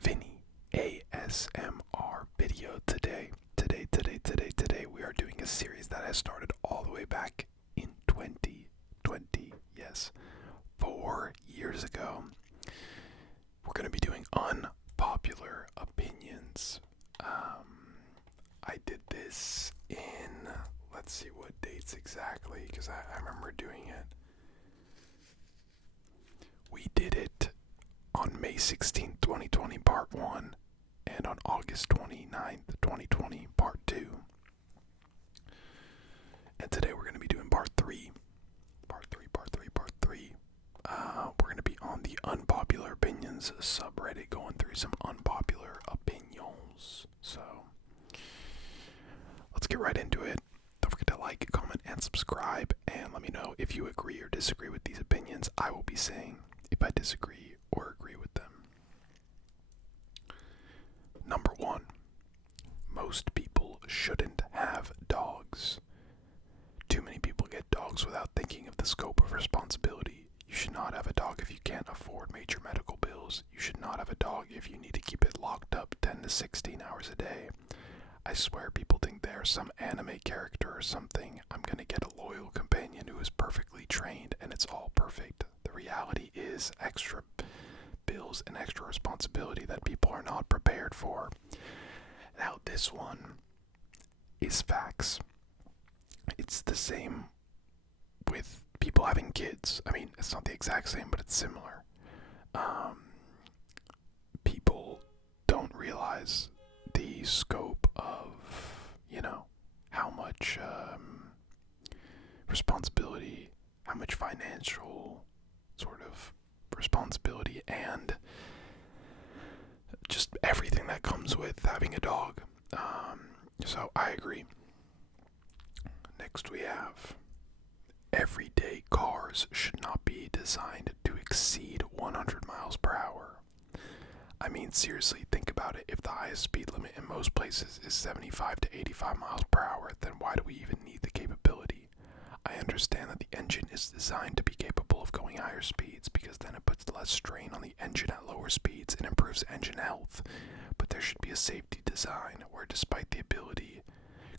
Vinny ASMR video today. Today, we are doing a series that has started all the way back in 2020. Yes, 4 years ago. We're going to be doing unpopular opinions. I did this in, let's see what dates exactly, because I remember doing it. We did it on May 16th, 2020, part 1, and on August 29th, 2020, part 2. And today we're going to be doing part 3. We're going to be on the unpopular opinions subreddit, going through some unpopular opinions. So, let's get right into it. Don't forget to like, comment, and subscribe, and let me know if you agree or disagree with these opinions. I will be saying if I disagree or agree with them. Number 1. Most people shouldn't have dogs. Too many people get dogs without thinking of the scope of responsibility. You should not have a dog if you can't afford major medical bills. You should not have a dog if you need to keep it locked up 10 to 16 hours a day. I swear people think they're some anime character or something. I'm gonna get a loyal companion who is perfectly trained and it's all perfect. The reality is extra bills and extra responsibility that people are not prepared for. Now this one is facts. It's the same with people having kids. I mean, it's not the exact same, but it's similar. People don't realize the scope of, how much responsibility, how much financial sort of responsibility, and just everything that comes with having a dog. So I agree. Next we have, everyday cars should not be designed to exceed 100 miles per hour. I mean, seriously, think about it. If the highest speed limit in most places is 75 to 85 miles per hour, then why do we even need the capability? I understand that the engine is designed to be capable of going higher speeds because then it puts less strain on the engine at lower speeds and improves engine health. But there should be a safety design where, despite the ability,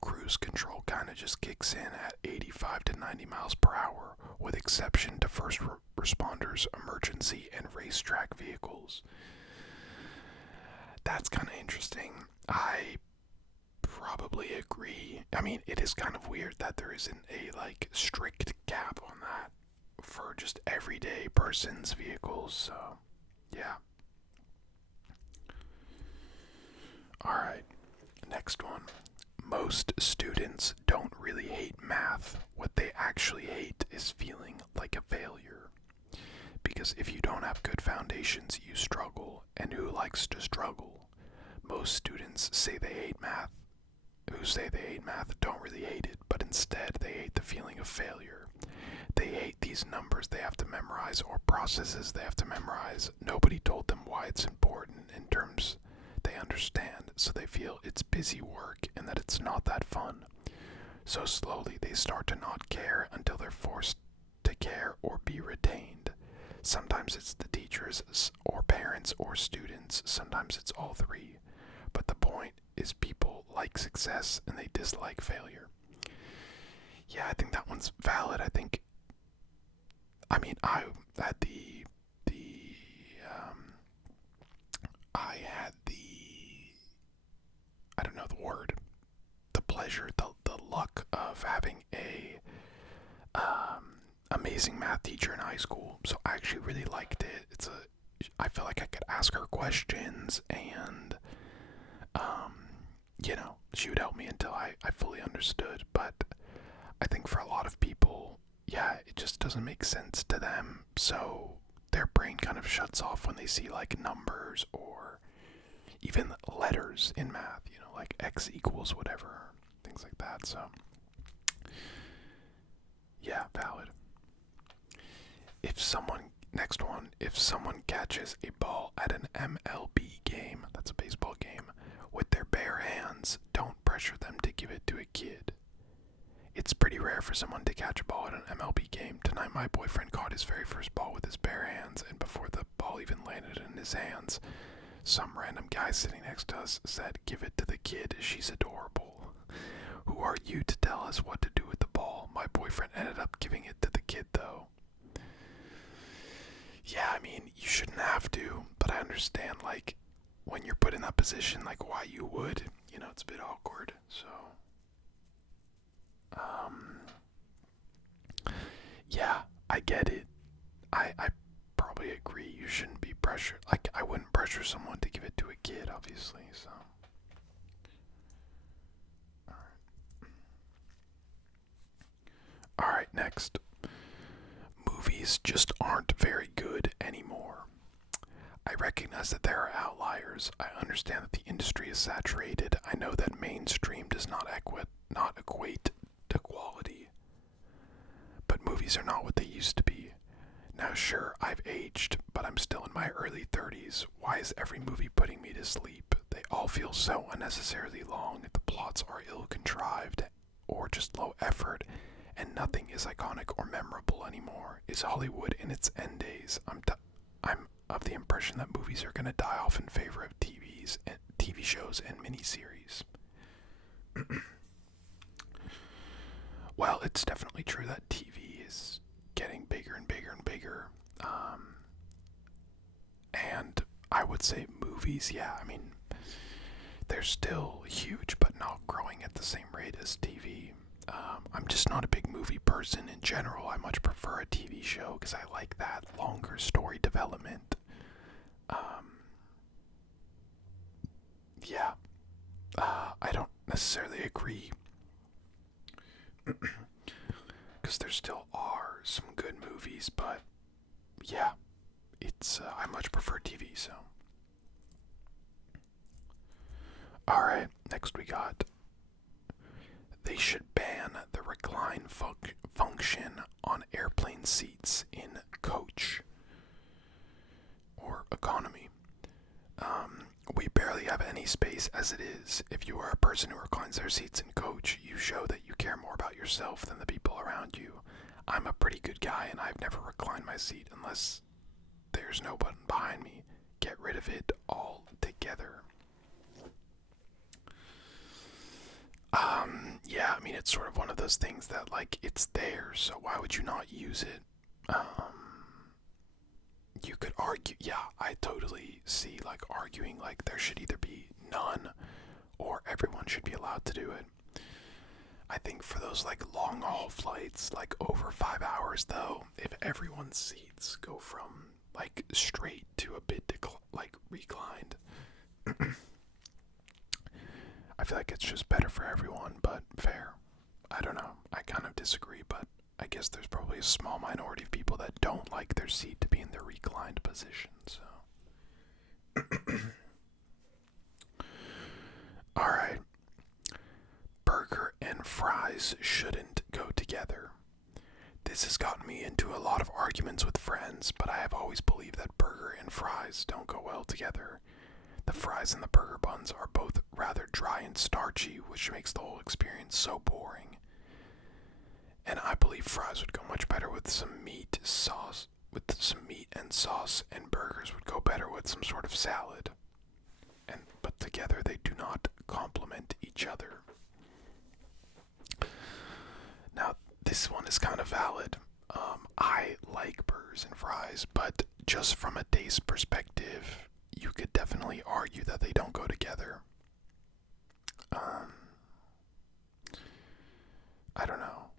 cruise control kind of just kicks in at 85 to 90 miles per hour, with exception to first responders, emergency, and racetrack vehicles. That's kind of interesting. I probably agree. I mean, it is kind of weird that there isn't a, strict cap on that for just everyday person's vehicles, so, yeah. Alright, next one. Most students don't really hate math. What they actually hate is feeling like a failure. Because if you don't have good foundations, you struggle. And who likes to struggle? Most students say they hate math. Who say they hate math don't really hate it, but instead they hate the feeling of failure. They hate these numbers they have to memorize or processes they have to memorize. Nobody told them why it's important in terms they understand, so they feel it's busy work and that it's not that fun. So slowly they start to not care until they're forced to care or be retained. Sometimes it's the teachers or parents or students, sometimes it's all three. But the point is people like success and they dislike failure. Yeah, I think that one's valid. I don't know the word, the pleasure, the luck of having a amazing math teacher in high school. So I actually really liked it. I feel like I could ask her questions and, she would help me until I fully understood. But I think for a lot of people, yeah, it just doesn't make sense to them. So their brain kind of shuts off when they see numbers or even letters in math, like x equals whatever, things like that. So, yeah, valid. Next one, if someone catches a ball at an MLB game, that's a baseball game, with their bare hands, don't pressure them to give it to a kid. It's pretty rare for someone to catch a ball at an MLB game. Tonight my boyfriend caught his very first ball with his bare hands, and before the ball even landed in his hands, Some random guy sitting next to us said, "Give it to the kid, she's adorable." Who are you to tell us what to do with the ball? My boyfriend ended up giving it to the kid, though. Yeah, I mean, you shouldn't have to, but I understand, like, when you're put in that position, like, why you would. You know, it's a bit awkward, so. Yeah, I get it. I probably agree. You shouldn't be pressured. Like, I wouldn't pressure someone to give it to a kid, obviously, so. Alright, next. Movies just aren't very good anymore. I recognize that there are outliers. I understand that the industry is saturated. I know that mainstream does not equate to quality. But movies are not what they used to be. Now sure, I've aged, but I'm still in my early 30s. Why is every movie putting me to sleep? They all feel so unnecessarily long. The plots are ill-contrived or just low effort, and nothing is iconic or memorable anymore. Is Hollywood in its end days? I'm of the impression that movies are going to die off in favor of TV shows and miniseries. Well, it's definitely true that TV is getting bigger and bigger and bigger. And I would say movies, yeah, I mean, they're still huge, but not growing at the same rate as TV. I'm just not a big movie person in general. I much prefer a TV show because I like that longer story development. Yeah, I don't necessarily agree because there still are some good movies, but yeah, it's I much prefer TV. So, all right, next we got. They should ban the recline function on airplane seats in coach or economy. We barely have any space as it is. If you are a person who reclines their seats in coach, you show that you care more about yourself than the people around you. I'm a pretty good guy and I've never reclined my seat unless there's no button behind me. Get rid of it altogether. Yeah, I mean, it's sort of one of those things that, like, it's there, so why would you not use it? You could argue, yeah, I totally see, like, arguing, like, there should either be none or everyone should be allowed to do it. I think for those, like, long haul flights, like, over 5 hours, though, if everyone's seats go from, like, straight to a bit, like, reclined, I feel like it's just better for everyone, but fair. I don't know. I kind of disagree, but I guess there's probably a small minority of people that don't like their seat to be in the reclined position, so. Alright. Burger and fries shouldn't go together. This has gotten me into a lot of arguments with friends, but I have always believed that burger and fries don't go well together. The fries and the burger buns are both rather dry and starchy, which makes the whole experience so boring. And I believe fries would go much better with some meat and sauce, and burgers would go better with some sort of salad. But together they do not complement each other. Now, this one is kind of valid. I like burgers and fries, but just from a taste perspective, you could definitely argue that they don't go together. I don't know.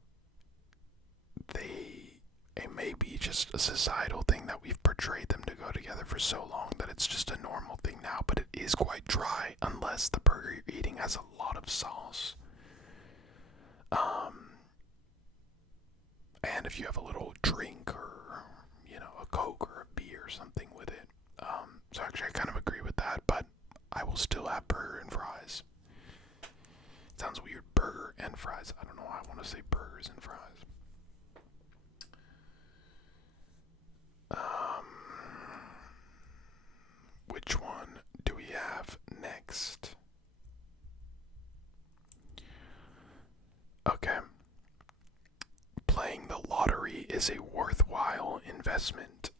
It may be just a societal thing that we've portrayed them to go together for so long that it's just a normal thing now, but it is quite dry unless the burger you're eating has a lot of sauce. And if you have a little drink or, a Coke or a beer or something with it. So actually I kind of agree with that, but I will still have burger and fries. It sounds weird, burger and fries. I don't know why I want to say burgers and fries. Which one do we have next? Okay. Playing the lottery is a worthwhile investment.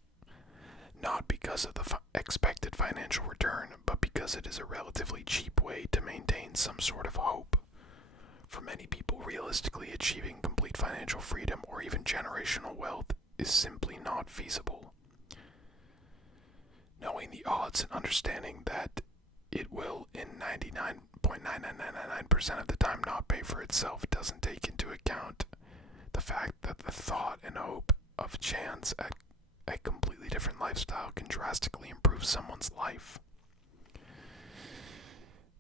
Not because of the expected financial return, because it is a relatively cheap way to maintain some sort of hope. For many people, realistically achieving complete financial freedom or even generational wealth is simply not feasible. Knowing the odds and understanding that it will, in 99.9999% of the time, not pay for itself doesn't take into account the fact that the thought and hope of chance at a completely different lifestyle can drastically improve someone's life.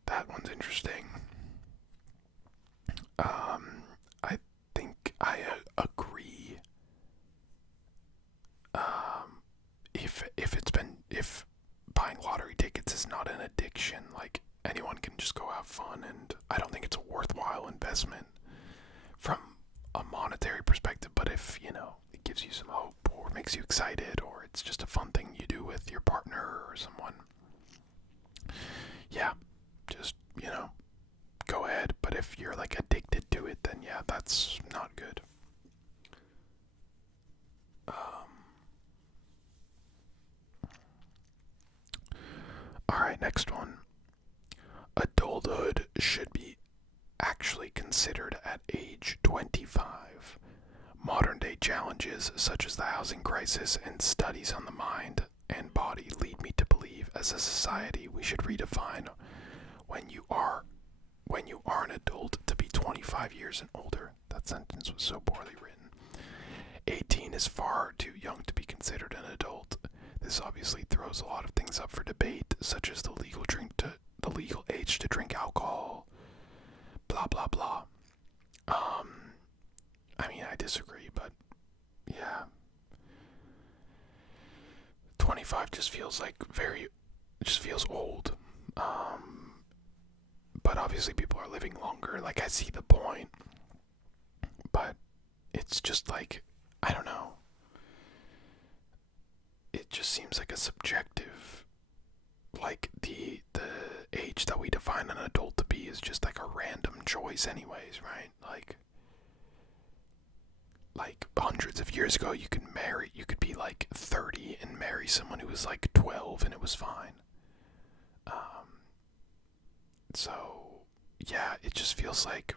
That one's interesting. I think I agree. If buying lottery tickets is not an addiction, like anyone can just go have fun, and I don't think it's a worthwhile investment from a monetary perspective. But if it gives you some hope or makes you excited, or it's just a fun thing you do with your partner or someone, yeah, just go ahead. But if you're like addicted to it, then yeah, that's not good. Alright, next one. Adulthood should be actually considered at age 25. Modern day challenges such as the housing crisis and studies on the mind and body lead me to believe, as a society, we should redefine when you are an adult to be 25 years and older. That sentence was so poorly written. 18 is far too young to be considered an adult. This obviously throws a lot of things up for debate, such as the legal age to drink alcohol, blah blah blah. I mean, I disagree, but yeah, 25 just feels old. But obviously people are living longer. Like, I see the point, but it's just like, I don't know. It just seems like a subjective, like the age that we define an adult to be is just like a random choice anyways, right? Like hundreds of years ago, you could be like 30 and marry someone who was like 12 and it was fine. So yeah, it just feels like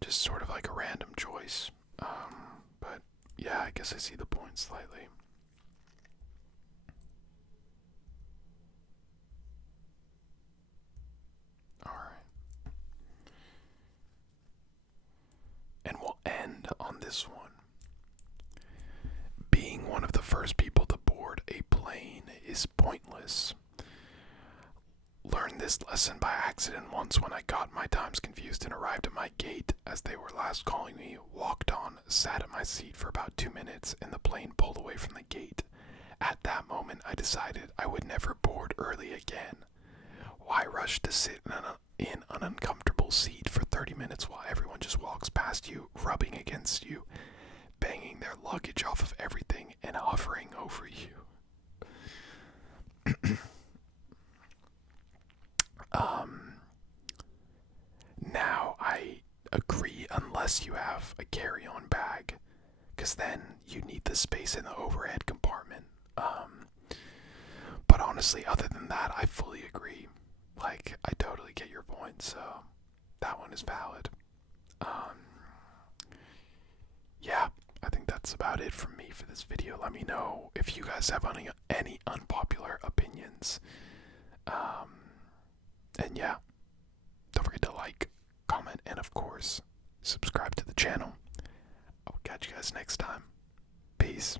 just sort of like a random choice. But yeah, I guess I see the point slightly. Alright. And we'll end on this one. Being one of the first people to board a plane is pointless. Learned this lesson by accident once when I got my times confused and arrived at my gate as they were last calling me, walked on, sat at my seat for about 2 minutes, and the plane pulled away from the gate. At that moment, I decided I would never board early again. Why rush to sit in an uncomfortable seat for 30 minutes while everyone just walks past you, rubbing against you, banging their luggage off of everything, and hovering over you? Now I agree, unless you have a carry-on bag, because then you need the space in the overhead compartment. But honestly, other than that, I fully agree. Like, I totally get your point, so that one is valid. Yeah, I think that's about it from me for this video. Let me know if you guys have any unpopular opinions. And yeah, don't forget to like, comment, and of course, subscribe to the channel. I'll catch you guys next time. Peace.